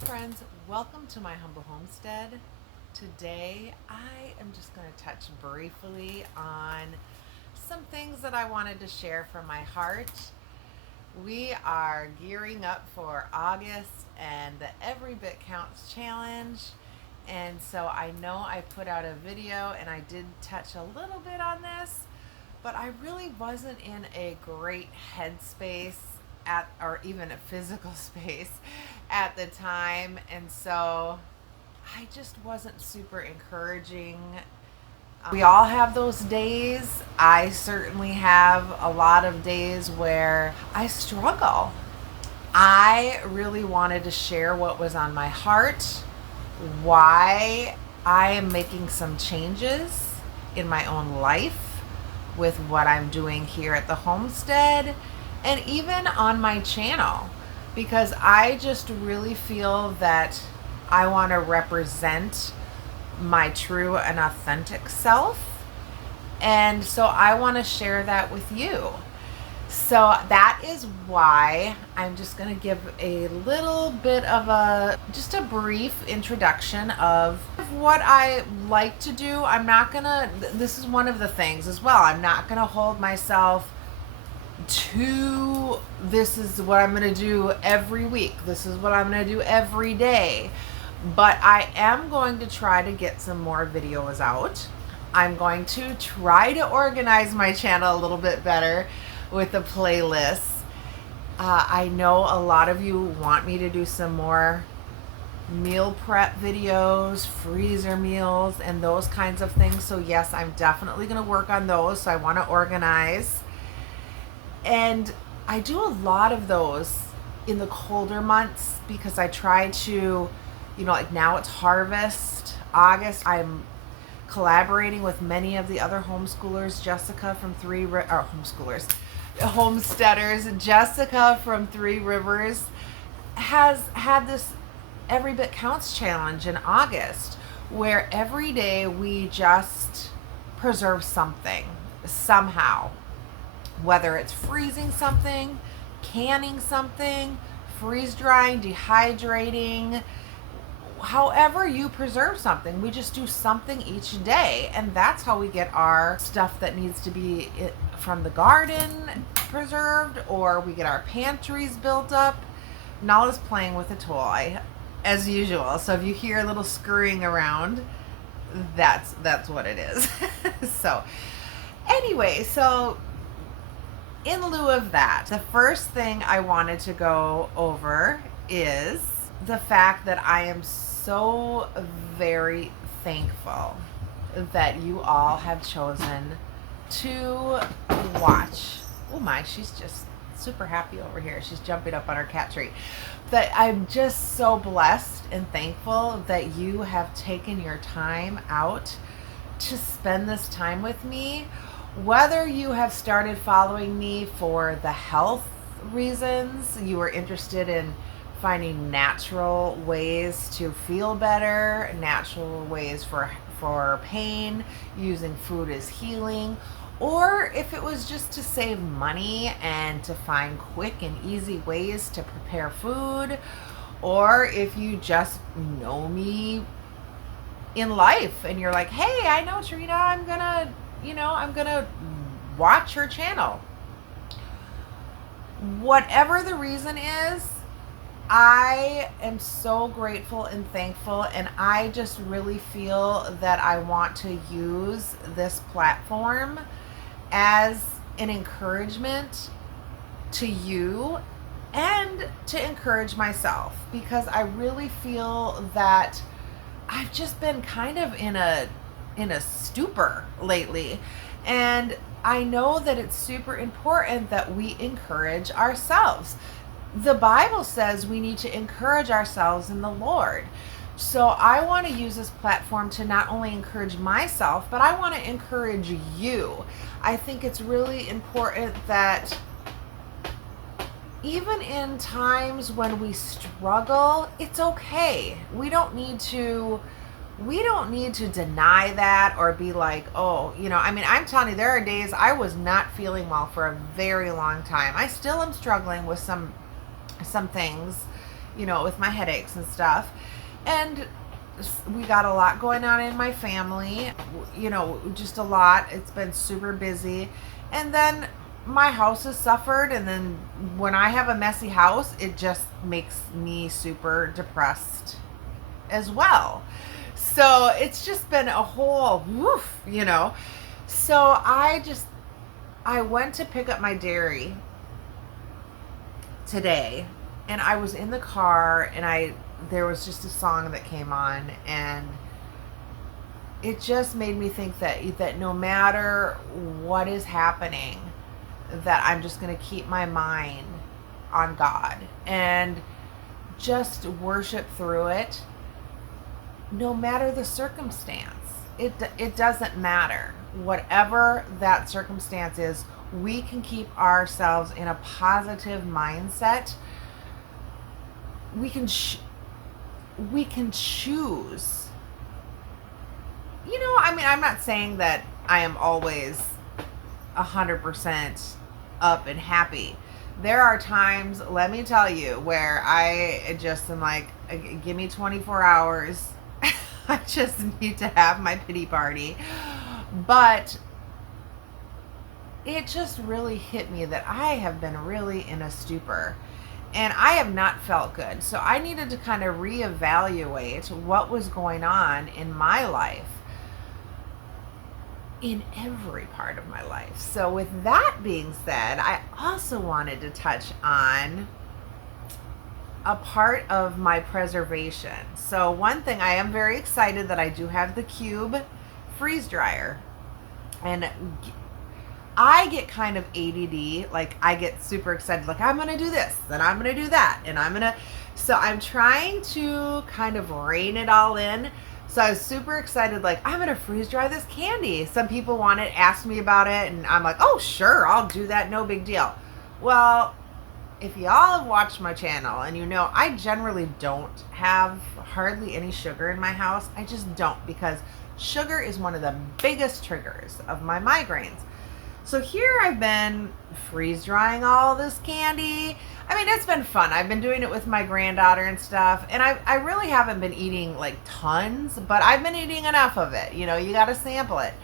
friends, welcome to my humble homestead. Today I am just going to touch briefly on some things that I wanted to share from my heart. We are gearing up for August and the Every Bit Counts challenge. And so I know I put out a video and I did touch a little bit on this, but I really wasn't in a great headspace or even a physical space at the time. And so I just wasn't super encouraging. We all have those days. I certainly have a lot of days where I struggle. I really wanted to share what was on my heart, why I am making some changes in my own life with what I'm doing here at the homestead and even on my channel, because I just really feel that I want to represent my true and authentic self. And so I want to share that with you. So that is why I'm just going to give a little bit of just a brief introduction of what I like to do. This is one of the things as well. I'm not going to hold myself to this is what I'm going to do every week. This is what I'm going to do every day. But I am going to try to get some more videos out. I'm going to try to organize my channel a little bit better with the playlists. I know a lot of you want me to do some more meal prep videos, freezer meals, and those kinds of things. So yes, I'm definitely going to work on those. So I want to organize. And I do a lot of those in the colder months because I try to, like now it's harvest, August. I'm collaborating with many of the other homeschoolers. Jessica from homesteaders. Jessica from Three Rivers has had this Every Bit Counts challenge in August where every day we just preserve something somehow, whether it's freezing something, canning something, freeze drying, dehydrating, however you preserve something. We just do something each day, and that's how we get our stuff that needs to be from the garden preserved, or we get our pantries built up. Nala's playing with a toy as usual, so if you hear a little scurrying around, that's what it is. So anyway, so in lieu of that, the first thing I wanted to go over is the fact that I am so very thankful that you all have chosen to watch. Oh my, she's just super happy over here. She's jumping up on her cat tree. That I'm just so blessed and thankful that you have taken your time out to spend this time with me. Whether you have started following me for the health reasons, you were interested in finding natural ways to feel better, natural ways for pain, using food as healing, or if it was just to save money and to find quick and easy ways to prepare food, or if you just know me in life and you're like, hey, I know Trina, I'm gonna watch her channel. Whatever the reason is, I am so grateful and thankful, and I just really feel that I want to use this platform as an encouragement to you and to encourage myself, because I really feel that I've just been kind of in a stupor lately, and I know that it's super important that we encourage ourselves. The Bible says we need to encourage ourselves in the Lord. So I want to use this platform to not only encourage myself, but I want to encourage you. I think it's really important that even in times when we struggle, it's okay. We don't need to deny that or be like, oh, I'm telling you, there are days I was not feeling well for a very long time. I still am struggling with some things with my headaches and stuff. And we got a lot going on in my family, just a lot. It's been super busy. And then my house has suffered. And then when I have a messy house, it just makes me super depressed as well. So it's just been a whole woof. So I went to pick up my dairy today, and I was in the car, and there was just a song that came on, and it just made me think that no matter what is happening, that I'm just going to keep my mind on God and just worship through it, no matter the circumstance. It doesn't matter. Whatever that circumstance is, we can keep ourselves in a positive mindset. We can choose. I'm not saying that I am always 100% up and happy. There are times, let me tell you, where I just am like, give me 24 hours. I just need to have my pity party. But it just really hit me that I have been really in a stupor, and I have not felt good. So I needed to kind of reevaluate what was going on in my life, in every part of my life. So with that being said, I also wanted to touch on a part of my preservation. So one thing, I am very excited that I do have the Cube freeze dryer. And I get kind of ADD. Like, I get super excited. Like, I'm going to do this, then I'm going to do that. And so I'm trying to kind of rein it all in. So I was super excited. Like, I'm going to freeze dry this candy. Some people want it, asked me about it. And I'm like, oh, sure, I'll do that. No big deal. Well, if y'all have watched my channel and I generally don't have hardly any sugar in my house. I just don't, because sugar is one of the biggest triggers of my migraines. So here I've been freeze drying all this candy. It's been fun. I've been doing it with my granddaughter and stuff. And I really haven't been eating like tons, but I've been eating enough of it. You got to sample it.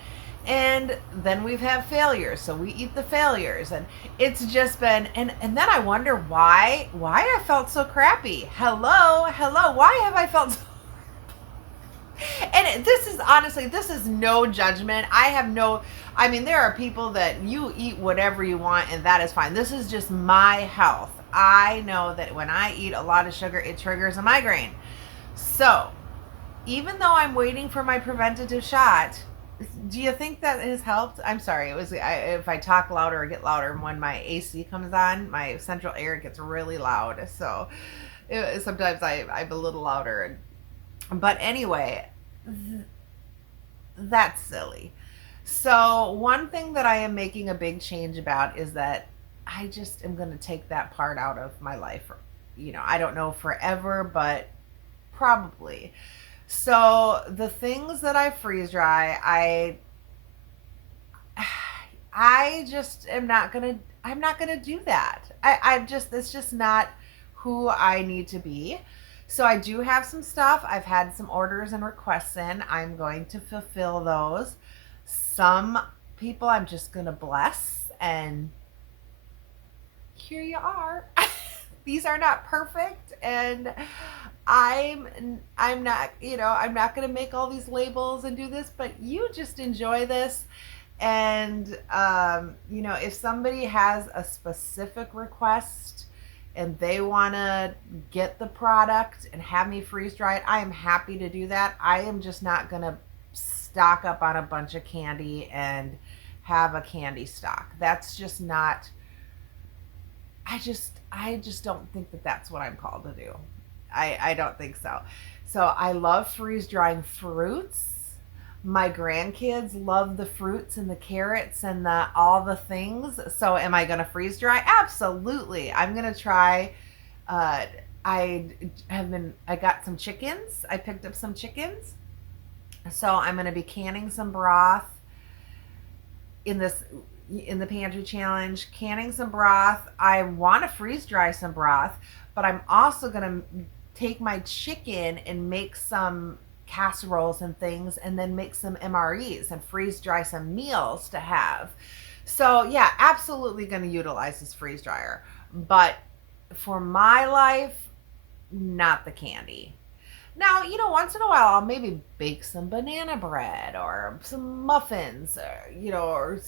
And then we've had failures, so we eat the failures, and it's just been, and then I wonder why I felt so crappy. Hello, why have I felt so? And this is no judgment. There are people that you eat whatever you want, and that is fine. This is just my health. I know that when I eat a lot of sugar, it triggers a migraine. So even though I'm waiting for my preventative shot, do you think that has helped? I'm sorry. If I talk louder or get louder when my AC comes on, my central air gets really loud. So sometimes I'm a little louder. But anyway, that's silly. So one thing that I am making a big change about is that I just am going to take that part out of my life. I don't know forever, but probably. So the things that I freeze dry, I just am not gonna. I'm not gonna do that. It's just not who I need to be. So I do have some stuff. I've had some orders and requests in. I'm going to fulfill those. Some people I'm just gonna bless, and here you are. These are not perfect, and I'm not, I'm not going to make all these labels and do this, but you just enjoy this. And if somebody has a specific request and they want to get the product and have me freeze dry it, I am happy to do that. I am just not going to stock up on a bunch of candy and have a candy stock. That's just not, I just don't think that that's what I'm called to do. I don't think so. So I love freeze drying fruits. My grandkids love the fruits and the carrots and all the things. So am I going to freeze dry? Absolutely. I'm going to try. I got some chickens. I picked up some chickens. So I'm going to be canning some broth in the pantry challenge, canning some broth. I want to freeze dry some broth, but I'm also going to take my chicken and make some casseroles and things, and then make some MREs and freeze dry some meals to have. So yeah, absolutely going to utilize this freeze dryer. But for my life, not the candy. Now, once in a while, I'll maybe bake some banana bread or some muffins, or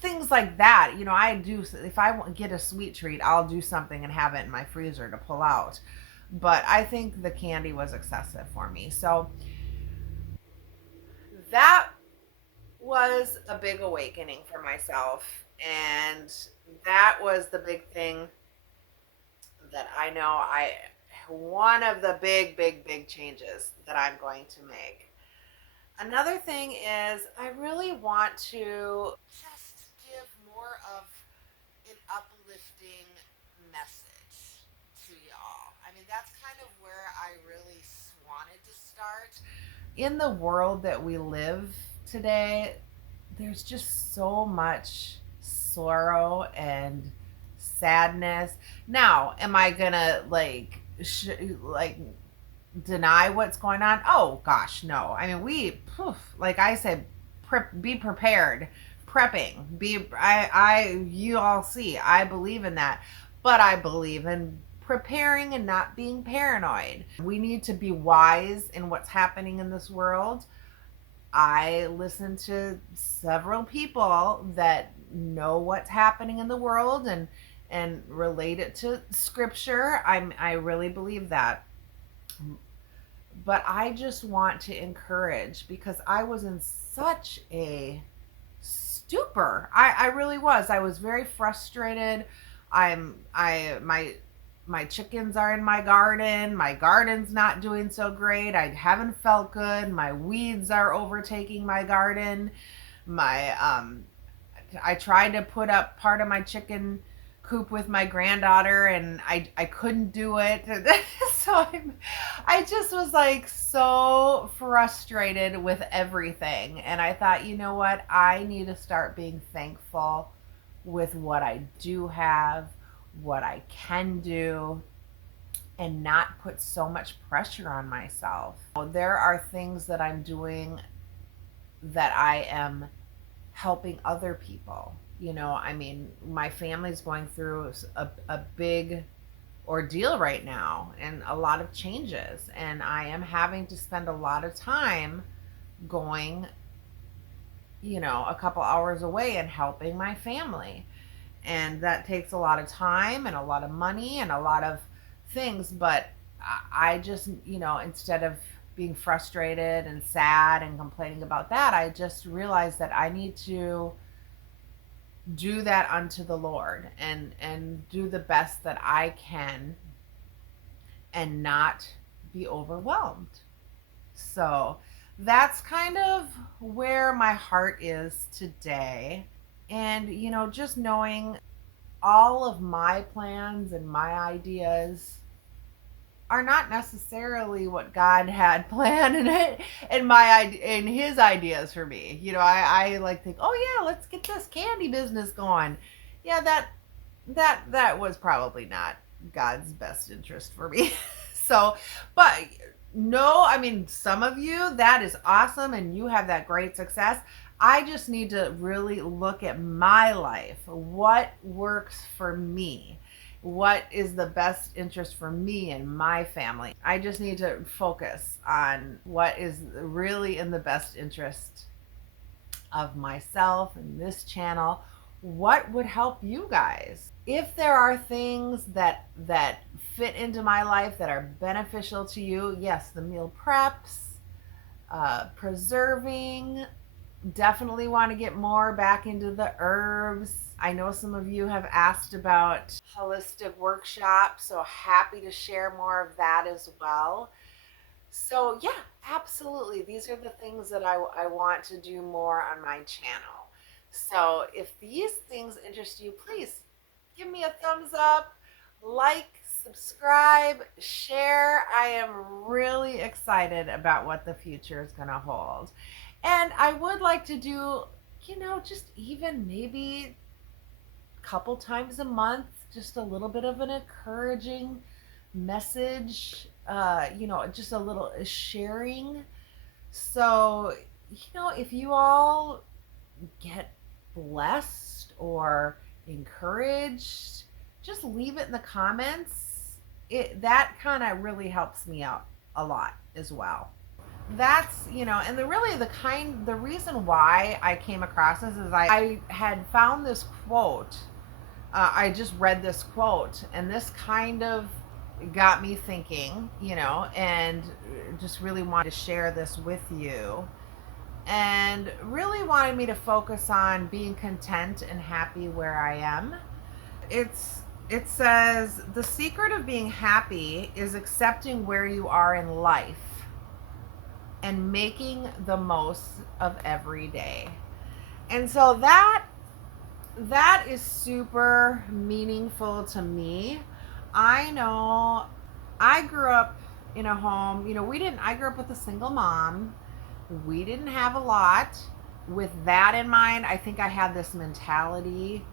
things like that. I do, if I get a sweet treat, I'll do something and have it in my freezer to pull out. But I think the candy was excessive for me. So that was a big awakening for myself. And that was the big thing that I know one of the big changes that I'm going to make. Another thing is I really want to just give more of an uplifting message to y'all. I mean, that's kind of where I really wanted to start. In the world that we live today, there's just so much sorrow and sadness. Now, am I gonna like deny what's going on? Oh gosh, no. I mean, like I said, be prepared, prepping. You all see, I believe in that, but I believe in preparing and not being paranoid. We need to be wise in what's happening in this world. I listen to several people that know what's happening in the world and relate it to scripture. I really believe that. But I just want to encourage, because I was in such a stupor. I really was. I was very frustrated. My chickens are in my garden. My garden's not doing so great. I haven't felt good. My weeds are overtaking my garden. My I tried to put up part of my chicken coop with my granddaughter, and I couldn't do it. So I just was like so frustrated with everything. And I thought, you know what? I need to start being thankful with what I do have, what I can do, and not put so much pressure on myself. There are things that I'm doing that I am helping other people. I mean, my family's going through a big ordeal right now and a lot of changes. And I am having to spend a lot of time going, a couple hours away and helping my family. And that takes a lot of time and a lot of money and a lot of things. But I just, instead of being frustrated and sad and complaining about that, I just realized that I need to do that unto the Lord and do the best that I can and not be overwhelmed. So that's kind of where my heart is today. And just knowing all of my plans and my ideas are not necessarily what God had planned in it and his ideas for me. I like think, oh yeah, let's get this candy business going. Yeah, that was probably not God's best interest for me. So, but no, I mean, some of you, that is awesome and you have that great success. I just need to really look at my life. What works for me? What is the best interest for me and my family? I just need to focus on what is really in the best interest of myself and this channel. What would help you guys? If there are things that fit into my life that are beneficial to you, yes, the meal preps, preserving, definitely want to get more back into the herbs. I know some of you have asked about holistic workshops, so happy to share more of that as well. So yeah, absolutely. These are the things that I want to do more on my channel. So if these things interest you, please give me a thumbs up, like, subscribe, share. I am really excited about what the future is going to hold. And I would like to do, just even maybe a couple times a month, just a little bit of an encouraging message, just a little sharing. So, if you all get blessed or encouraged, just leave it in the comments. That kind of really helps me out a lot as well. That's, and the reason why I came across this is I had found this quote. I just read this quote, and this kind of got me thinking, and just really wanted to share this with you, and really wanted me to focus on being content and happy where I am. It says the secret of being happy is accepting where you are in life and making the most of every day. And so that is super meaningful to me. I know I grew up in a home, I grew up with a single mom. We didn't have a lot. With that in mind, I think I had this mentality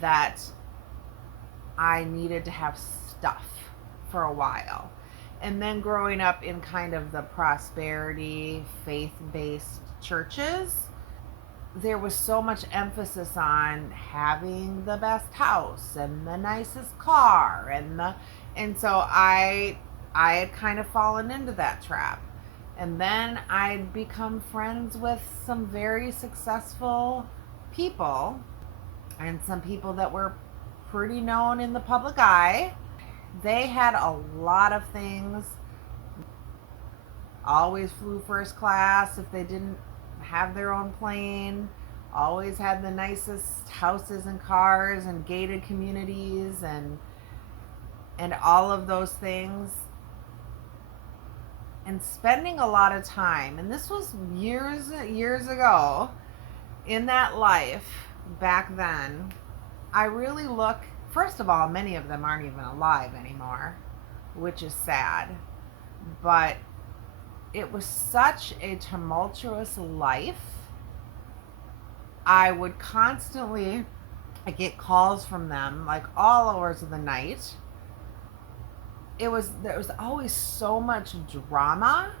that I needed to have stuff for a while. And then growing up in kind of the prosperity, faith based churches, there was so much emphasis on having the best house and the nicest car and so I had kind of fallen into that trap. And then I'd become friends with some very successful people and some people that were pretty known in the public eye. They had a lot of things, always flew first class if they didn't have their own plane, always had the nicest houses and cars and gated communities and all of those things. And spending a lot of time, and this was years ago, in that life back then, I really look, first of all, many of them aren't even alive anymore, which is sad. But it was such a tumultuous life. I would constantly get calls from them like all hours of the night. There was always so much drama.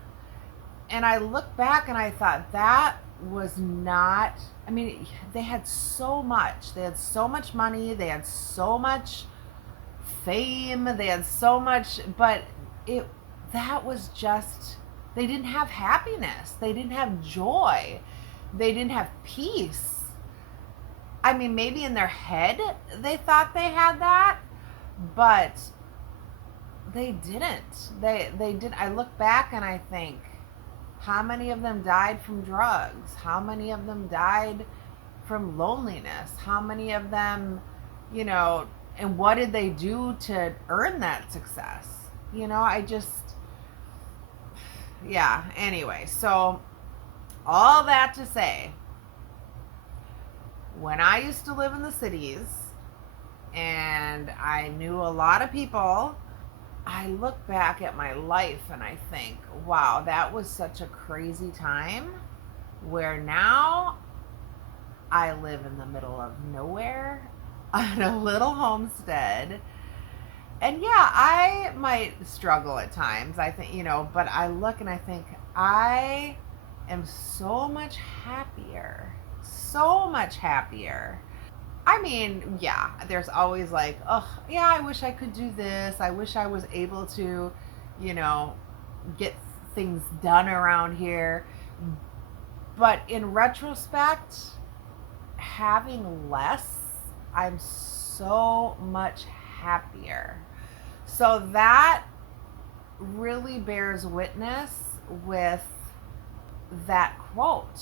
And I look back and I thought that was not, I mean, they had so much. They had so much money, they had so much fame, they had so much, but that was just, they didn't have happiness. They didn't have joy. They didn't have peace. I mean, maybe in their head they thought they had that, but they didn't. They did. I look back and I think, how many of them died from drugs? How many of them died from loneliness? How many of them, and what did they do to earn that success? Yeah, anyway, so all that to say, when I used to live in the cities and I knew a lot of people, I look back at my life and I think, wow, that was such a crazy time, where now I live in the middle of nowhere on a little homestead. And yeah, I might struggle at times, I think, but I look and I think, I am so much happier. So much happier. I mean, yeah, there's always like, oh, yeah, I wish I could do this. I wish I was able to, get things done around here. But in retrospect, having less, I'm so much happier. So that really bears witness with that quote.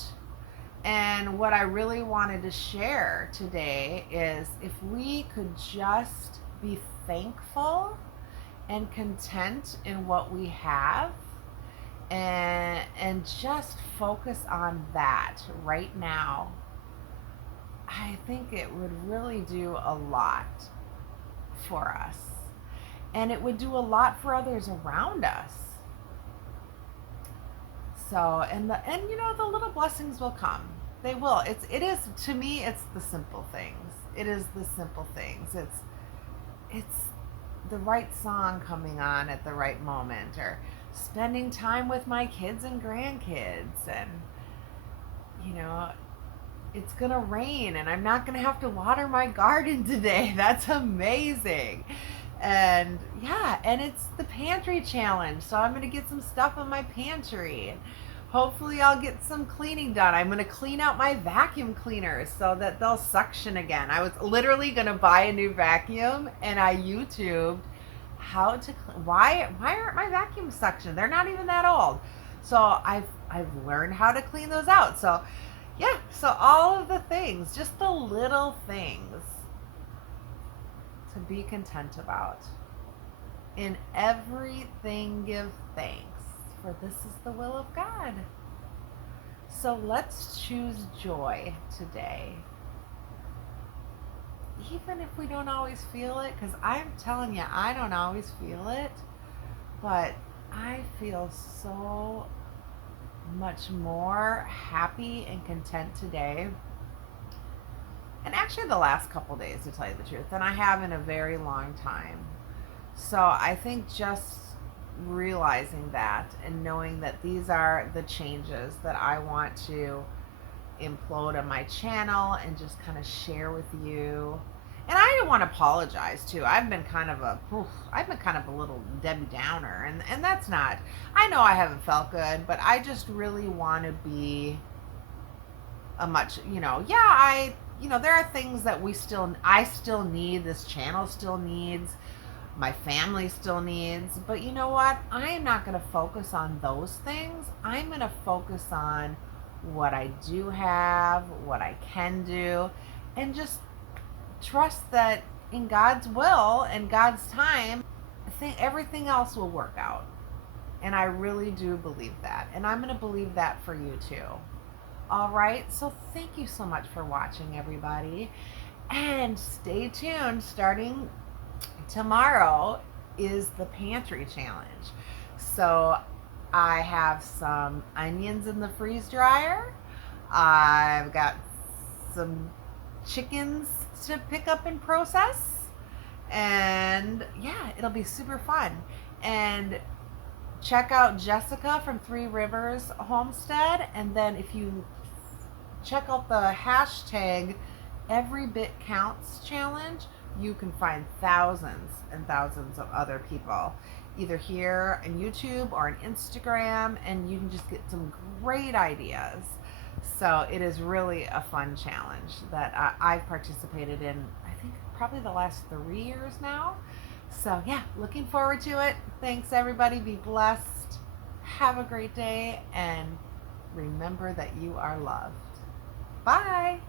And what I really wanted to share today is, if we could just be thankful and content in what we have, and just focus on that right now, I think it would really do a lot for us. And it would do a lot for others around us. So, and the little blessings will come. They will. It is, to me, it's the simple things. It is the simple things. It's the right song coming on at the right moment, or spending time with my kids and grandkids. And you know, it's gonna rain and I'm not gonna have to water my garden today. That's amazing. And yeah, and it's the pantry challenge, so I'm gonna get some stuff in my pantry. Hopefully I'll get some cleaning done. I'm gonna clean out my vacuum cleaners so that they'll suction again. I was literally gonna buy a new vacuum, and I YouTubed how to why aren't my vacuums suction? They're not even that old. So I've learned how to clean those out. So yeah, so all of the things, just the little things to be content about. In everything give thanks, for this is the will of God. So let's choose joy today. Even if we don't always feel it, because I'm telling you, I don't always feel it, but I feel so much more happy and content today, and actually the last couple days, to tell you the truth, than I have in a very long time. So I think just realizing that and knowing that these are the changes that I want to implode on my channel and just kind of share with you. And I want to apologize too. I've been kind of a little Debbie Downer, and that's not. I know I haven't felt good, but I just really want to be a much, there are things that I still need. This channel still needs. My family still needs. But you know what? I am not going to focus on those things. I'm going to focus on what I do have, what I can do, and just trust that in God's will and God's time, I think everything else will work out. And I really do believe that. And I'm going to believe that for you too. All right. So thank you so much for watching, everybody. And stay tuned. Starting tomorrow is the pantry challenge. So I have some onions in the freeze dryer. I've got some chickens to pick up and process. And yeah, it'll be super fun. And check out Jessica from Three Rivers Homestead. And then if you check out the hashtag Every Bit Counts challenge, you can find thousands and thousands of other people, either here on YouTube or on Instagram, and you can just get some great ideas. So it is really a fun challenge that I've participated in, I think, probably the last 3 years now. So yeah, looking forward to it. Thanks, everybody. Be blessed. Have a great day, and remember that you are loved. Bye.